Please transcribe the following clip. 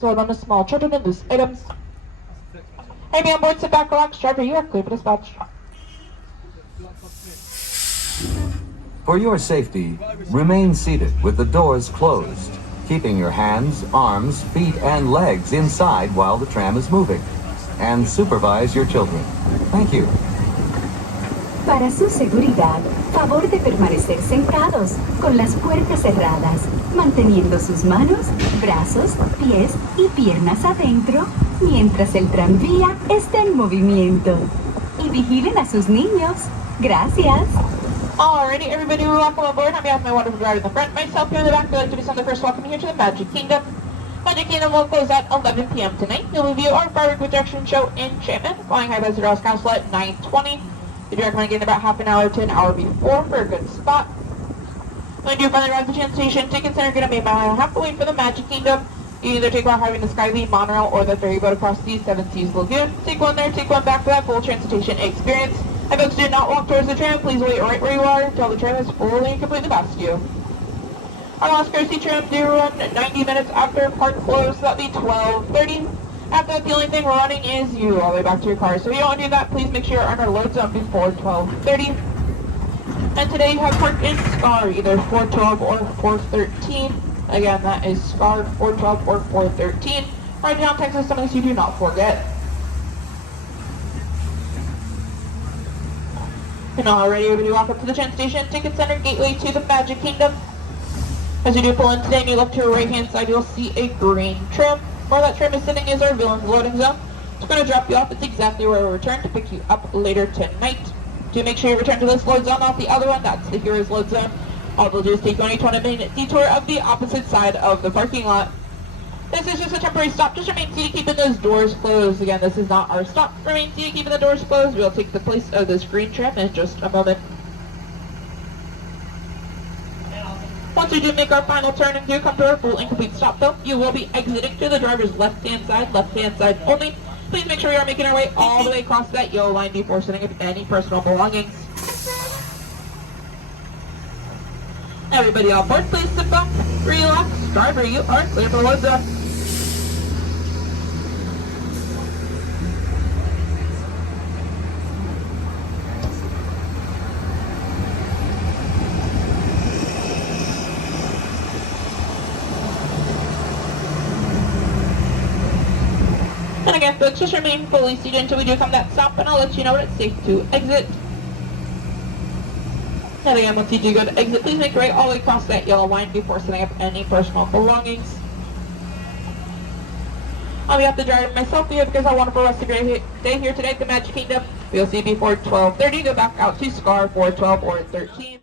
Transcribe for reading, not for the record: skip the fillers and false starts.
Sword on the small children and loose items. Hey, man, board, sit back, relax, driver, you are clear for dispatch. For your safety, remain seated with the doors closed, keeping your hands, arms, feet, and legs inside while the tram is moving. And supervise your children. Thank you. Para su seguridad, favor de permanecer sentados, con las puertas cerradas, manteniendo sus manos, brazos, pies y piernas adentro, mientras el tranvía está en movimiento. Y vigilen a sus niños. Gracias. Alrighty, everybody, welcome aboard. On behalf of my wonderful driver in the front, myself here in the back, we'd like to do something first. Welcome here to the Magic Kingdom. Magic Kingdom will close at 11 p.m. tonight. You'll review our firework projection show, Enchantment, flying high by the Dallas Castle at 9:20. You'd recommend getting about half an hour to an hour before for a good spot. When you do finally arrive at the Tram Station, tickets are going to be a mile and a half away from the Magic Kingdom. You either take one having the Skyline monorail or the ferry boat across the Seven Seas Lagoon. Take one there, take one back for that full transportation experience. And folks, do not walk towards the tram. Please wait right where you are until the tram is fully and completely past you. Our last courtesy tram do run 90 minutes after park close, so that'll be 12:30. After that, the only thing we're running is you all the way back to your car. So if you don't want to do that, please make sure you're on our load zone before 12:30. And today you have parked in SCAR, either 412 or 413. Again, that is SCAR 412 or 413. Right down Texas, something you do not forget. And already everybody walk up to the Tram Station, Ticket Center, gateway to the Magic Kingdom. As you do pull in today and you look to your right hand side, you'll see a green tram. Where that tram is sitting is our Villains loading zone. It's going to drop you off. It's exactly where we'll return to pick you up later tonight. Do make sure you return to this load zone, not the other one. That's the Heroes load zone. All they'll do is take you on a 20-minute detour of the opposite side of the parking lot. This is just a temporary stop. Just remain seated, keeping those doors closed. Again, this is not our stop. Remain seated, keeping the doors closed. We'll take the place of this green tram in just a moment. Once we do make our final turn and do come to our full and complete stop, though, you will be exiting to the driver's left-hand side only. Please make sure you are making our way all the way across that yellow line before setting up any personal belongings. Everybody on board, please sit back, relax. Driver, you are clear for load zone. And again, folks, just remain fully seated until we do come to that stop, and I'll let you know when it's safe to exit. And again, once you do go to exit, please make your way all the way across that yellow line before setting up any personal belongings. On behalf of the driver and myself, we hope you guys have a wonderful rest of your day here today at the Magic Kingdom. We'll see you before 12:30. Go back out to SCAR 412 or 13.